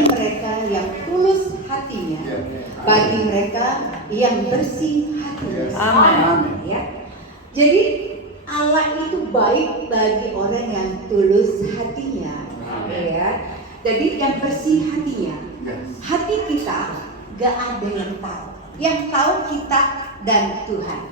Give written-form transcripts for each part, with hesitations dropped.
mereka yang tulus hatinya, bagi mereka yang bersih hati. Amin. Ya. Jadi Allah itu baik bagi orang yang tulus hatinya. Ya. Jadi yang bersih hatinya. Hati kita gak ada yang tahu. Yang tahu kita dan Tuhan.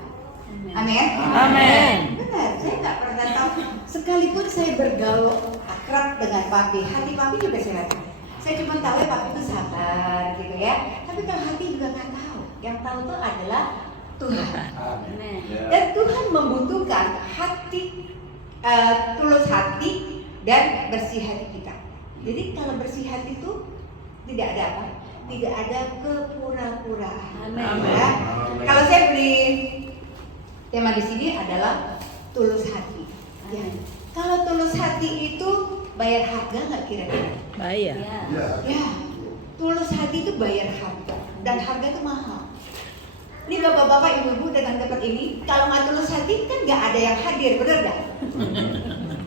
Amin. Amin. Benar, saya nggak pernah tahu. Sekalipun saya bergaul akrab dengan papi, hati papi juga saya tahu. Saya cuma tahu ya papi itu sabar gitu ya. Tapi kalau hati juga nggak tahu. Yang tahu itu adalah Tuhan. Amin. Dan Tuhan membutuhkan hati, tulus hati dan bersih hati kita. Jadi kalau bersih hati itu tidak ada apa? Tidak ada kepura-puraan. Ya. Kalau saya beri tema di sini adalah tulus hati. Ya. Kalau tulus hati itu bayar harga nggak kira-kira? Bayar. Ya. Tulus hati itu bayar harga dan harga itu mahal. Ini bapak-bapak, ibu-ibu dengan tempat ini, kalau nggak tulus hati kan nggak ada yang hadir, benar nggak?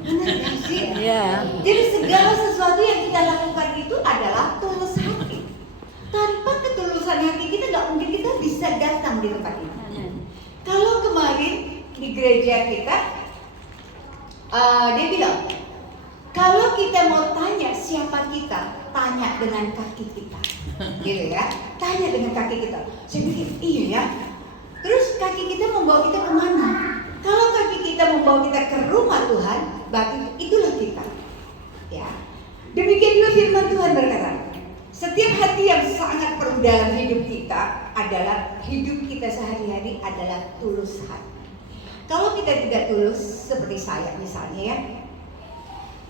Benar nggak sih? Iya. Jadi segala sesuatu yang kita lakukan itu adalah tulus hati. Tanpa ketulusan hati kita nggak mungkin kita bisa datang di tempat ini. Kalau kemarin di gereja kita, dia bilang, kalau kita mau tanya siapa kita, tanya dengan kaki kita, gitu ya. Tanya dengan kaki kita. Saya pikir, iya ya. Terus kaki kita membawa kita kemana? Kalau kaki kita membawa kita ke rumah Tuhan, berarti itulah kita. Ya. Demikian juga firman Tuhan berkata, setiap hati yang sangat perlu dalam hidup kita adalah hidup kita sehari-hari adalah tulus hati. Kalau kita tidak tulus, seperti saya misalnya ya,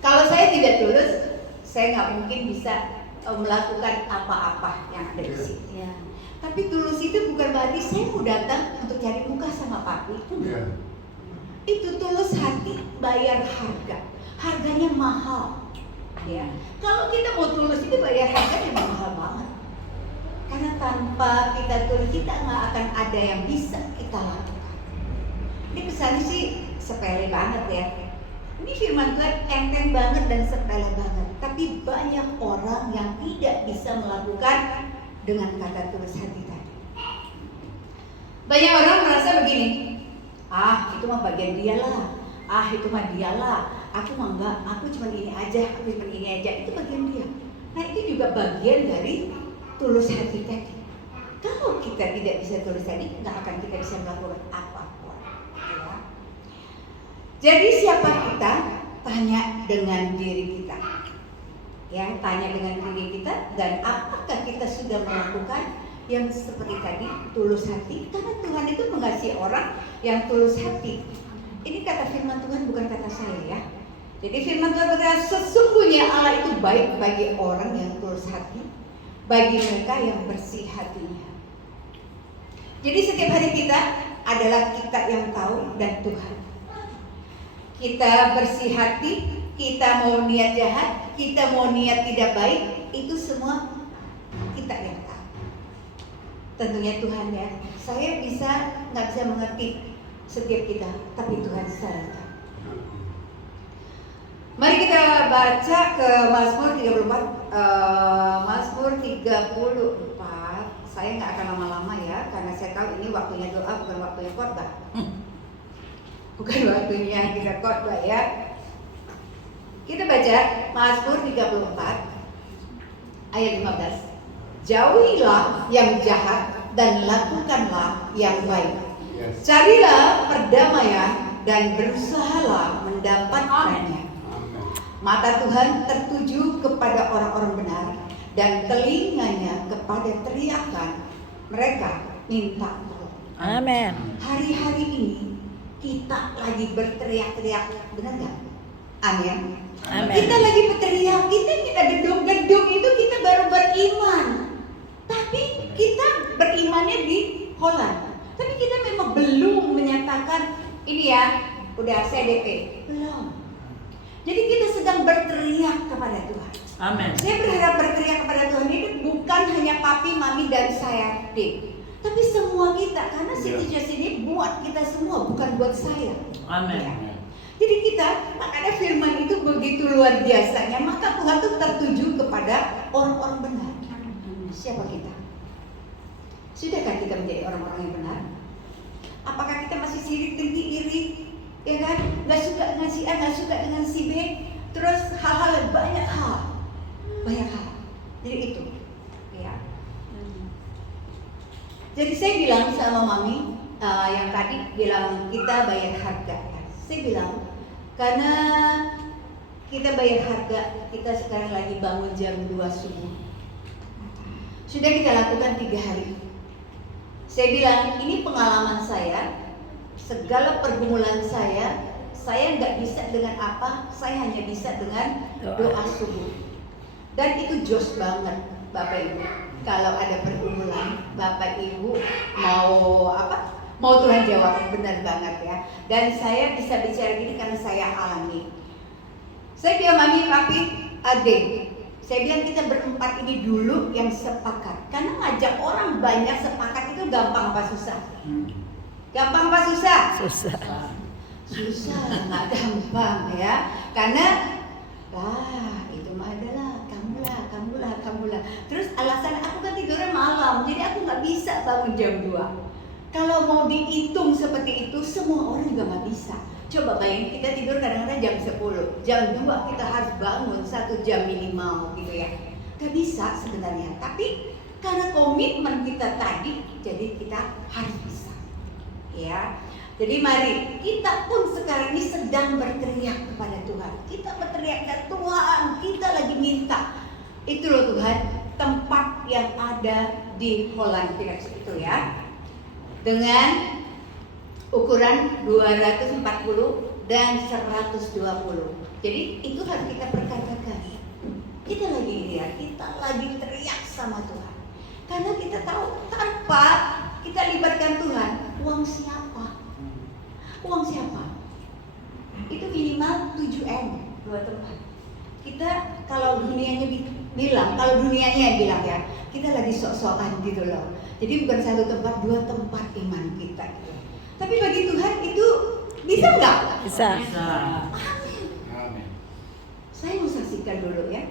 kalau saya tidak tulus, saya nggak mungkin bisa melakukan apa-apa yang ada di sini. Ya. Tapi tulus itu bukan berarti saya mau datang untuk cari muka sama papi. Itu tulus hati, bayar harga. Harganya mahal. Ya. Kalau kita mau tulus itu bayar harganya mahal banget. Karena tanpa kita tulus kita nggak akan ada yang bisa kita lakukan. Ini pesannya sih sepele banget ya. Ini firman Tuhan enteng banget dan sepele banget. Tapi banyak orang yang tidak bisa melakukan dengan kata tulus hati tadi. Banyak orang merasa begini, itu mah bagian dia lah. Itu mah dialah. Aku mah enggak, aku cuma ini aja, itu bagian dia. Nah itu juga bagian dari tulus hati tadi. Kalau kita tidak bisa tulus hati, nggak akan kita bisa melakukan apa-apa. Ya. Jadi siapa kita? Tanya dengan diri kita. Ya, tanya dengan diri kita, dan apakah kita sudah melakukan yang seperti tadi, tulus hati? Karena Tuhan itu mengasihi orang yang tulus hati. Ini kata firman Tuhan, bukan kata saya ya. Jadi firman Tuhan berkata, sesungguhnya Allah itu baik bagi orang yang tulus hati, bagi mereka yang bersih hatinya. Jadi setiap hari kita adalah kita yang tahu dan Tuhan. Kita bersih hati, kita mau niat jahat, kita mau niat tidak baik, itu semua kita yang tahu. Tentunya Tuhan ya. Saya nggak bisa mengerti setiap kita, tapi Tuhan saya tahu. Mari kita baca ke Mazmur 34. Mazmur 34. Saya nggak akan lama-lama ya, karena saya tahu ini waktunya doa, bukan waktunya khotbah. Bukan waktunya kita khotbah ya. Kita baca Mazmur 34 ayat 15. Jauhilah yang jahat dan lakukanlah yang baik. Carilah perdamaian dan berusahalah mendapatkannya. Mata Tuhan tertuju kepada orang-orang benar dan telinganya kepada teriakan mereka minta tolong. Amin. Hari-hari ini kita lagi berteriak-teriak, benar nggak? Amin. Amin. Kita lagi berteriak, kita gedung-gedung itu kita baru beriman. Tapi kita berimannya di Holland. Tapi kita memang belum menyatakan ini ya, udah CDP. Belum. Jadi kita sedang berteriak kepada Tuhan. Amin. Saya berharap berteriak kepada Tuhan ini bukan hanya papi, mami, dan saya, Dek. Tapi semua kita, karena situasi ini buat kita semua, bukan buat saya. Amin. Ya. Jadi kita, makanya firman itu begitu luar biasanya, maka Tuhan itu tertuju kepada orang-orang benar. Siapa kita? Sudahkah kita menjadi orang-orang yang benar? Apakah kita masih sirik, dengki, iri, ya kan? Gak suka dengan si A, gak suka dengan si B, terus hal-hal banyak hal. Jadi itu, ya. Jadi saya bilang sama Mami yang tadi bilang kita bayar harga. Saya bilang karena kita bayar harga, kita sekarang lagi bangun jam 2 subuh. Sudah kita lakukan 3 hari. Saya bilang ini pengalaman saya, segala pergumulan saya nggak bisa dengan apa, saya hanya bisa dengan doa subuh. Dan itu jos banget, Bapak Ibu. Kalau ada pergumulan, Bapak Ibu mau Tuhan jawab, benar banget ya. Dan saya bisa bicara gini karena saya alami. Saya bilang Mami, Papi, Ade, saya bilang kita berempat ini dulu yang sepakat. Karena ngajak orang banyak sepakat itu gampang apa susah? Gampang apa susah? Susah, nggak gampang ya. Karena itu mah adalah kamulah. Terus alasan aku kan tidurnya malam, jadi aku nggak bisa bangun jam 2. Kalau mau dihitung seperti itu, semua orang juga nggak bisa. Coba bayangin kita tidur kadang-kadang jam 10, jam 2 kita harus bangun 1 jam minimal gitu ya. Gak bisa sebenarnya, tapi karena komitmen kita tadi, jadi kita harus bisa. Ya, jadi mari kita pun sekarang ini sedang berteriak kepada Tuhan. Kita berteriak kepada Tuhan, kita lagi minta. Itu loh Tuhan, tempat yang ada di Holland Phoenix itu ya, dengan ukuran 240 dan 120. Jadi itu harus kita perkatakan. Kita lagi lihat, kita lagi teriak sama Tuhan. Karena kita tahu tanpa kita libatkan Tuhan, uang siapa? Uang siapa? Itu minimal 7M, 2 tempat. Kita kalau dunianya bilang ya, kita lagi sok-sokan gitu loh. Jadi bukan 1 tempat, 2 tempat iman kita. Tapi bagi Tuhan itu bisa nggak? Bisa. Amin. Saya mau saksikan dulu ya.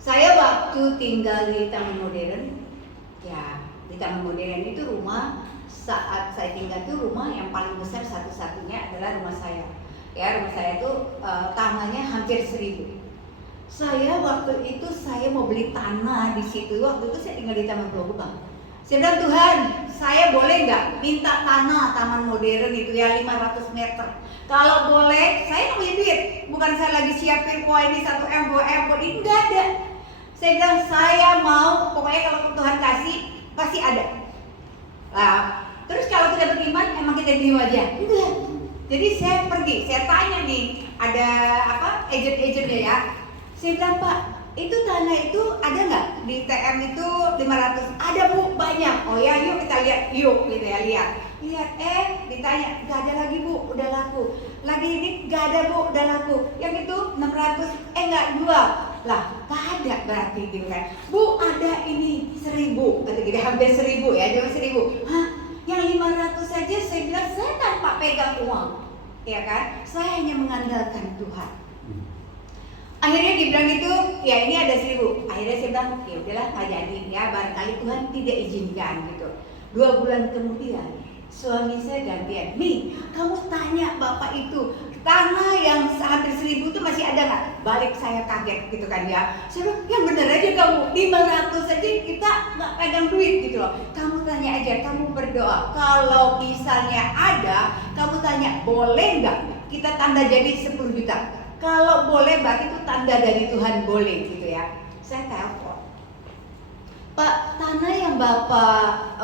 Saya waktu tinggal di Taman Modern, ya di Taman Modern itu rumah saat saya tinggal itu rumah yang paling besar satu-satunya adalah rumah saya. Ya rumah saya itu tanahnya hampir 1000. Saya waktu itu saya mau beli tanah di situ. Waktu itu saya tinggal di Taman Pulau Gebang. Saya bilang Tuhan, saya boleh nggak minta tanah Taman Modern itu ya 500 meter. Kalau boleh, saya nggak punya duit. Bukan saya lagi siapin ini 1M, 2M, ini nggak ada. Saya bilang saya mau, pokoknya kalau Tuhan kasih, pasti ada. Nah, terus kalau kita beriman, emang kita diem aja? Enggak. Jadi saya pergi, saya tanya nih, ada agent-agentnya ya. Saya bilang Pak, itu tanah itu ada nggak di TM itu 500? Ada Bu, banyak. Oh ya, yuk kita lihat, yuk gitu ya lihat. Ditanya, nggak ada lagi Bu, udah laku. Lagi ini nggak ada Bu, udah laku. Yang itu 600, nggak jual. Lah, nggak ada berarti gitu kan. Bu, ada ini 1000, kata gitu, hampir 1000 ya, cuma 1000. Hah? Yang 500 saja saya bilang saya tanpa pegang uang, ya kan? Saya hanya mengandalkan Tuhan. Akhirnya dibilang itu, ya ini ada 1000. Akhirnya saya bilang, ya udahlah nggak jadi ya, barangkali Tuhan tidak izinkan gitu. 2 bulan kemudian suami saya gantian, Mi, kamu tanya bapak itu tanah yang hampir 1000 itu masih ada nggak? Balik saya kaget gitu kan ya. Saya bilang, yang bener aja kamu 500 aja kita nggak pegang duit gitu loh. Kamu tanya aja, kamu berdoa. Kalau misalnya ada, kamu tanya boleh nggak kita tanda jadi 10 juta? Kalau boleh berarti itu tanda dari Tuhan boleh gitu ya. Saya telepon, Pak, tanah yang Bapak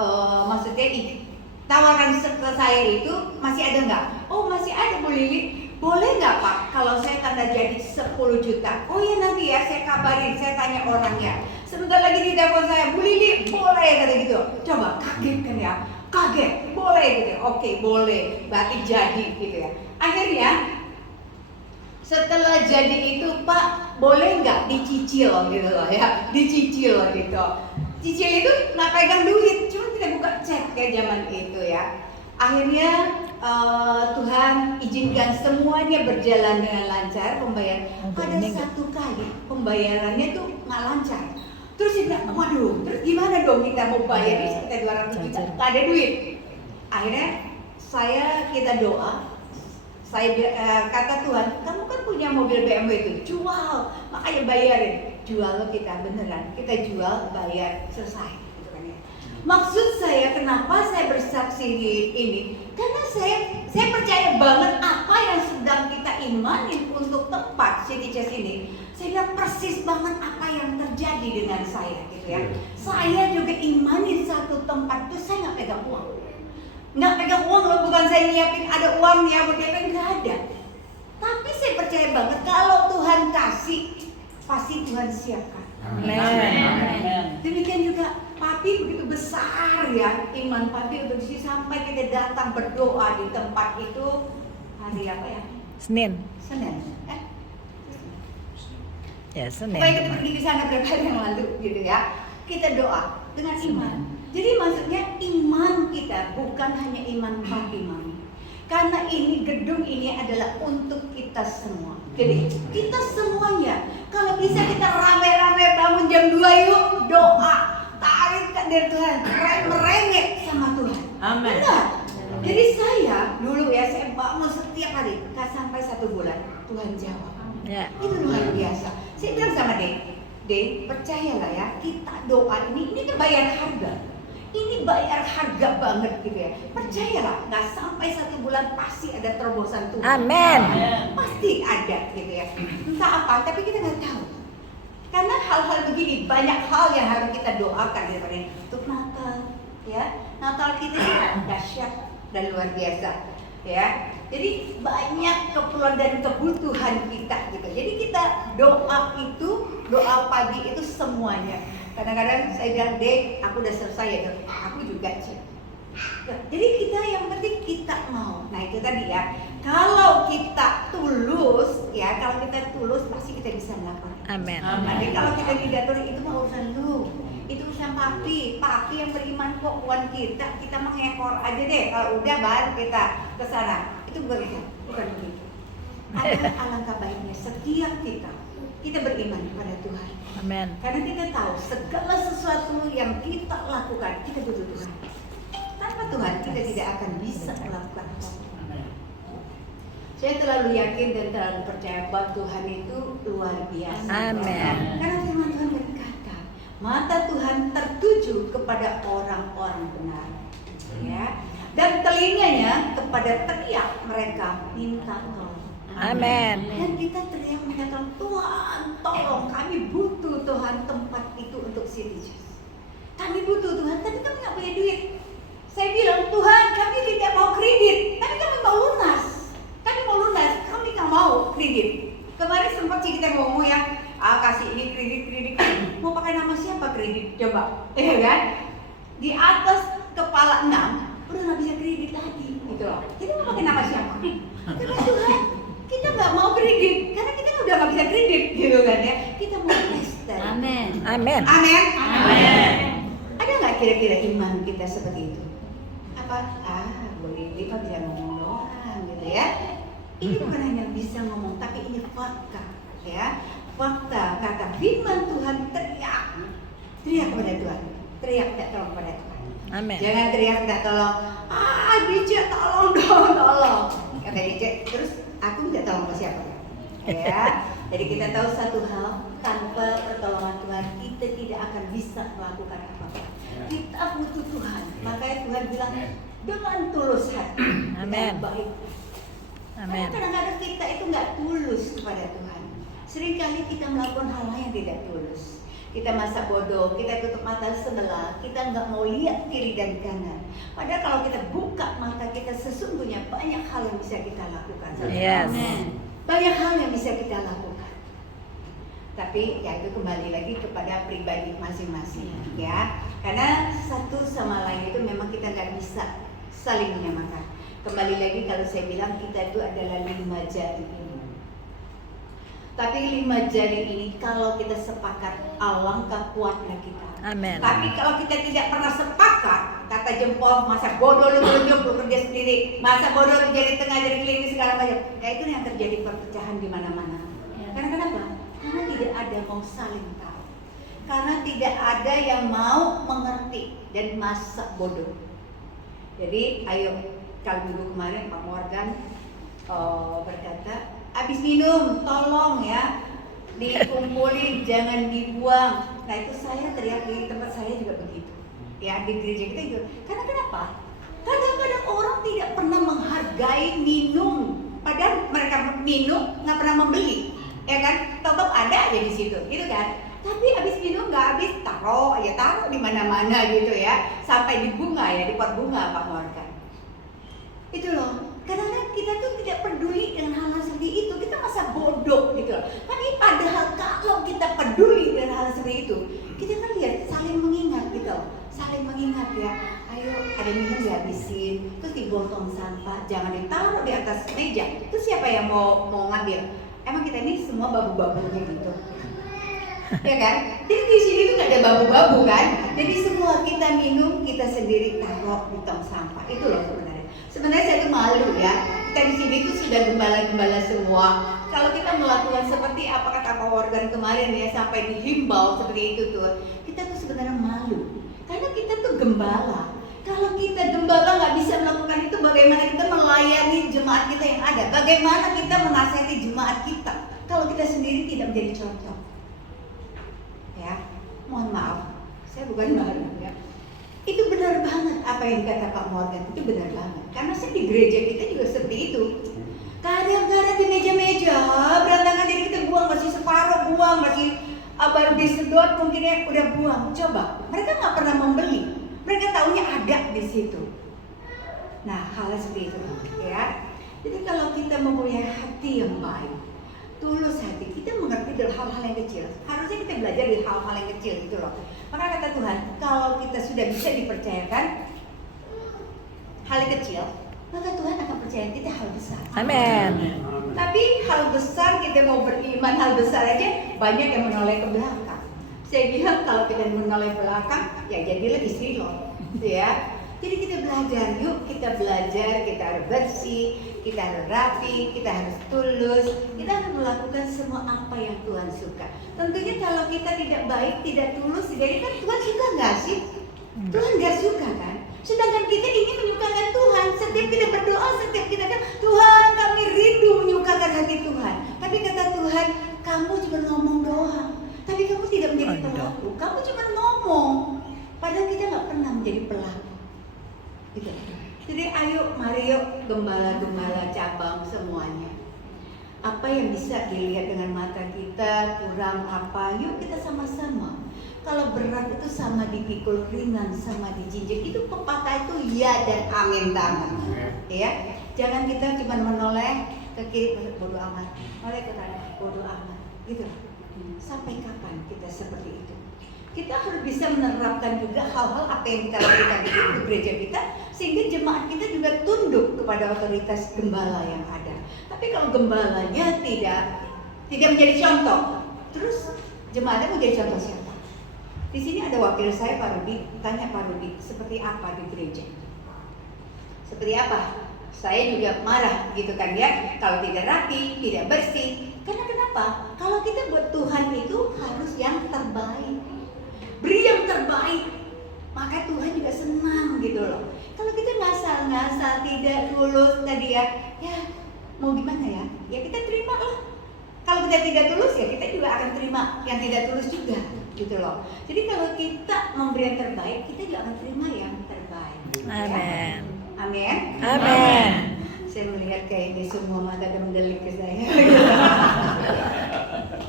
maksudnya tawaran ke saya itu masih ada nggak? Oh masih ada Bu Lili. Boleh nggak Pak kalau saya tanda jadi 10 juta? Oh ya nanti ya saya kabarin, saya tanya orangnya. Sebentar lagi di telepon saya, Bu Lili boleh kata gitu. Coba kaget kan ya, kaget boleh gitu. Oke boleh, berarti jadi gitu ya. Akhirnya setelah jadi itu Pak boleh nggak dicicil gitu loh ya, dicicil gitu. Cicil itu nggak pegang duit, cuma kita buka cek kayak zaman itu ya. Akhirnya Tuhan izinkan semuanya berjalan dengan lancar pembayaran. Ada satu kali pembayarannya tuh nggak lancar. Terus dia bilang, waduh, terus gimana dong kita mau bayar ini sekitar 200 juta, nggak ada duit. Akhirnya kita doa, kata Tuhan, kamu kan punya mobil BMW itu, jual, makanya bayarin. Jual kita beneran, kita jual, bayar, selesai. Gitu kan ya. Maksud saya, kenapa saya bersaksi di ini? Karena saya percaya banget apa yang sedang kita imanin untuk tempat City Church ini. Saya lihat persis banget apa yang terjadi dengan saya, gitu ya. Saya juga imanin satu tempat itu, saya nggak pegang uang. Nggak pegang uang loh, bukan saya nyiapin ada uang ya, nggak ada. Tapi saya percaya banget kalau Tuhan kasih, pasti Tuhan siapkan. Amin. Demikian juga Papi begitu besar ya iman Papi untuk sini sampai kita datang berdoa di tempat itu hari apa ya? Senin. Senin. Ya, Senin. Supaya kita pergi di sana berapa hari yang lalu gitu ya. Kita doa dengan iman. Jadi maksudnya iman kita bukan hanya iman Papi Mami. Karena ini gedung ini adalah untuk kita semua. Jadi kita semuanya kalau bisa kita rame-rame bangun jam 2 yuk doa. Tarik dari Tuhan, merengek sama Tuhan. Amin. Benar. Jadi saya dulu ya saya bangun setiap hari, sampai 1 bulan Tuhan jawab. Ya. Itu luar biasa. Saya bilang sama Dek, percayalah ya, kita doa ini kan bayar harga. Ini bayar harga banget gitu ya. Percayalah, nggak sampai 1 bulan pasti ada terobosan Tuhan. Amin. Pasti ada gitu ya. Entah apa, tapi kita nggak tahu. Karena hal-hal begini, banyak hal yang harus kita doakan daripada ini. Untuk Natal, ya. Natal kita dahsyat dan luar biasa, ya. Jadi banyak keperluan dan kebutuhan kita gitu. Jadi kita doa itu, doa pagi itu semuanya. Kadang-kadang saya bilang, Dek, aku udah selesai ya, aku juga sih. Jadi kita yang penting kita mau. Nah itu tadi ya. Kalau kita tulus, ya kalau kita tulus pasti kita bisa melakukan. Amin. Jadi kalau kita tidak tulus itu mah urusan lu. Itu urusan Papi yang beriman kok, bukan kita. Kita mengekor aja deh. Kalau udah baru kita ke sana. Itu bukan begitu. Ada alangkah baiknya setiap kita beriman kepada Tuhan. Amin. Karena kita tahu segala sesuatu yang kita lakukan kita butuh Tuhan. Tanpa Tuhan kita tidak akan bisa melakukan apapun. Saya terlalu yakin dan terlalu percaya bahwa Tuhan itu luar biasa. Amin. Karena firman Tuhan berkata, mata Tuhan tertuju kepada orang-orang benar, ya, dan telinganya kepada teriak mereka minta tolong. Amin. Dan kita teriak minta Tuhan, tolong kami butuh Tuhan tempat itu untuk City Church. Kami butuh Tuhan, tapi kami nggak punya duit. Saya bilang, Tuhan kami tidak mau kredit, tapi kami mau lunas. Kami nggak mau kredit. Kemarin sempat sih kita ngomong ya, kasih ini kredit. Mau pakai nama siapa kredit? Coba, ya kan? Di atas kepala 6, udah nggak bisa kredit lagi, gitu loh. Kita mau pakai nama siapa? Karena Tuhan, kita nggak mau kredit, karena kita udah nggak bisa kredit, gitu kan ya. Kita mau Kristen. Amin. Amin. Amin. Amin. Ada nggak kira-kira iman kita seperti itu? Boleh dia bisa ngomong doang gitu ya. Ini bukan hanya bisa ngomong, tapi ini fakta, ya. Fakta kata firman Tuhan, teriak kepada Tuhan, teriak minta tolong kepada Tuhan. Amin. Jangan teriak minta tolong, DJ tolong dong, tolong. Kata DJ, terus aku minta tolong ke siapa? Ya. Jadi kita tahu satu hal, tanpa pertolongan Tuhan kita tidak akan bisa melakukan apa-apa. Kita butuh Tuhan. Makanya Tuhan bilang dengan tulus hati. Amin. Baik. Amin. Karena kadang-kadang kita itu nggak tulus kepada Tuhan. Seringkali kita melakukan hal-hal yang tidak tulus. Kita masa bodoh, kita tutup mata sebelah, kita nggak mau lihat kiri dan kanan. Padahal kalau kita buka mata kita, sesungguhnya banyak hal yang bisa kita lakukan. Yes. Banyak hal yang bisa kita lakukan. Tapi ya itu kembali lagi kepada pribadi masing-masing, ya. Karena satu sama lain itu memang kita nggak bisa saling menyamakan. Kembali lagi kalau saya bilang kita itu adalah 5 jari ini. Tapi 5 jari ini kalau kita sepakat, alangkah kuatnya kita. Amin. Tapi kalau kita tidak pernah sepakat, kata kata jempol, masa bodoh lu melunjuk lu kerja sendiri, masa bodoh lu jadi tengah jadi klinis segala macam. Ya itu yang terjadi perpecahan di mana-mana. Karena kenapa? Karena tidak ada mau saling tahu. Karena tidak ada yang mau mengerti dan masa bodoh. Jadi ayo, kalau dulu kemarin Pak Morgan berkata, habis minum tolong ya dikumpulin, jangan dibuang. Nah itu saya teriak di tempat saya juga begitu. Ya di gereja kita juga. Karena kenapa? Kadang-kadang orang tidak pernah menghargai minum, padahal mereka minum nggak pernah membeli, ya kan? Tahu ada aja di situ, gitu kan? Tapi habis minum nggak habis taruh di mana-mana gitu ya, sampai di bunga ya, di pot bunga Pak Morgan. Itu loh. Kadang-kadang kita tuh tidak peduli dengan hal-hal seperti itu, kita masa bodoh gitu loh. Tapi padahal kalau kita peduli dengan hal seperti itu, kita kan lihat saling mengingat gitu loh. Saling mengingat ya, ayo ada minum dihabisin, terus dibuang tong sampah, jangan ditaruh di atas meja. Terus siapa yang mau ngambil? Emang kita ini semua babu-babunya gitu, ya kan? Jadi di sini tuh nggak ada babu-babu kan? Jadi semua kita minum, kita sendiri taruh di tong sampah. Itu loh sebenarnya. Sebenarnya saya tuh malu ya. Kita di sini tuh sudah gembala-gembala semua. Kalau kita melakukan seperti apa kata Pak Morgan kemarin ya, sampai dihimbau seperti itu tuh, kita tuh sebenarnya malu. Karena kita tuh gembala. Kalau kita gembala nggak bisa melakukan itu, bagaimana kita melayani jemaat kita yang ada? Bagaimana kita menasihati jemaat kita kalau kita sendiri tidak menjadi contoh? Ya, mohon maaf, saya bukan malu ya. Itu benar banget apa yang dikata Pak Morgan, itu benar banget. Karena saya di gereja kita juga seperti itu. Kadang-kadang di meja-meja berantakan, jadi kita buang, masih separuh buang, masih baru disedot mungkin ya udah buang. Coba, mereka nggak pernah membeli, mereka taunya ada di situ. Nah, hal seperti itu ya. Jadi kalau kita mempunyai hati yang baik, tulus hati, kita mengerti dari hal-hal yang kecil. Harusnya kita belajar dari hal-hal yang kecil gitu loh. Maka kata Tuhan, kalau kita sudah bisa dipercayakan hal yang kecil, maka Tuhan akan percaya kita hal besar. Amin. Tapi hal besar, kita mau beriman hal besar aja banyak yang menoleh ke belakang. Saya bilang kalau kita menoleh belakang, ya jadilah istri lo, ya. Jadi kita belajar, yuk kita belajar, kita harus bersih, kita harus rapi, kita harus tulus, kita harus melakukan semua apa yang Tuhan suka. Tentunya kalau kita tidak baik, tidak tulus, jadi kan Tuhan suka nggak sih? Tuhan nggak suka kan? Sedangkan kita ingin menyukakan Tuhan. Setiap kita berdoa, setiap kita kan, Tuhan kami rindu menyukakan hati Tuhan. Tapi kata Tuhan, kamu cuma ngomong doang, tapi kamu tidak menjadi pelaku. Kamu cuma ngomong, padahal kita nggak pernah menjadi pelaku. Gitu. Jadi ayo, mari yuk gembala-gembala cabang semuanya. Apa yang bisa dilihat dengan mata kita, kurang apa, yuk kita sama-sama. Kalau berat itu sama dipikul, ringan sama dijinjing. Itu pepatah itu ya dan amin tangan. Ya, jangan kita cuma menoleh ke kiri, bodoh amat, noleh ke kanan, bodoh amat. Gitu. Sampai kapan kita seperti itu? Kita harus bisa menerapkan juga hal-hal apa yang kita lakukan di gereja kita, sehingga jemaat kita juga tunduk kepada otoritas gembala yang ada. Tapi kalau gembalanya tidak menjadi contoh, terus jemaatnya mau jadi contoh siapa? Di sini ada wakil saya Pak Rudi, tanya Pak Rudi, seperti apa di gereja? Seperti apa? Saya juga marah gitu kan ya, kalau tidak rapi, tidak bersih. Karena kenapa? Kalau kita buat Tuhan itu harus yang terbaik. Beri yang terbaik, maka Tuhan juga senang gitu loh. Kalau kita ngasal-ngasal, tidak tulus tadi ya mau gimana ya? Ya kita terima lah. Kalau kita tidak tulus ya kita juga akan terima yang tidak tulus juga gitu loh. Jadi kalau kita memberi yang terbaik, kita juga akan terima yang terbaik. Amin. Ya? Amin. Amin. Saya melihat kayak ini semua mata dan mendelik ke saya.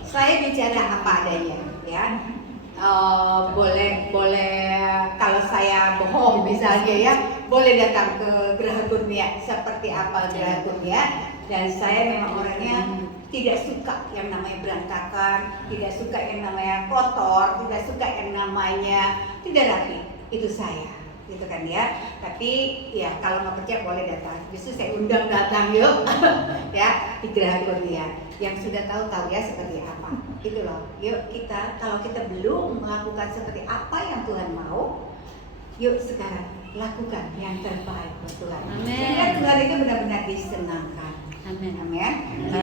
Saya bicara apa adanya ya. Boleh kalau saya bohong misalnya ya, boleh datang ke Geraha Kurnia seperti apa Geraha Kurnia. Dan saya memang orangnya tidak suka yang namanya berantakan, tidak suka yang namanya kotor, tidak suka yang namanya tidak rapi. Itu saya, gitu kan ya. Tapi ya kalau nggak percaya boleh datang. Justru saya undang datang yuk, ya di Geraha Kurnia. Yang sudah tahu ya seperti apa. Gitu loh. Yuk kita, kalau kita belum melakukan seperti apa yang Tuhan mau, Yuk sekarang lakukan yang terbaik buat Tuhan. Amin. Sehingga Tuhan itu benar-benar disenangkan. Amin. Amin.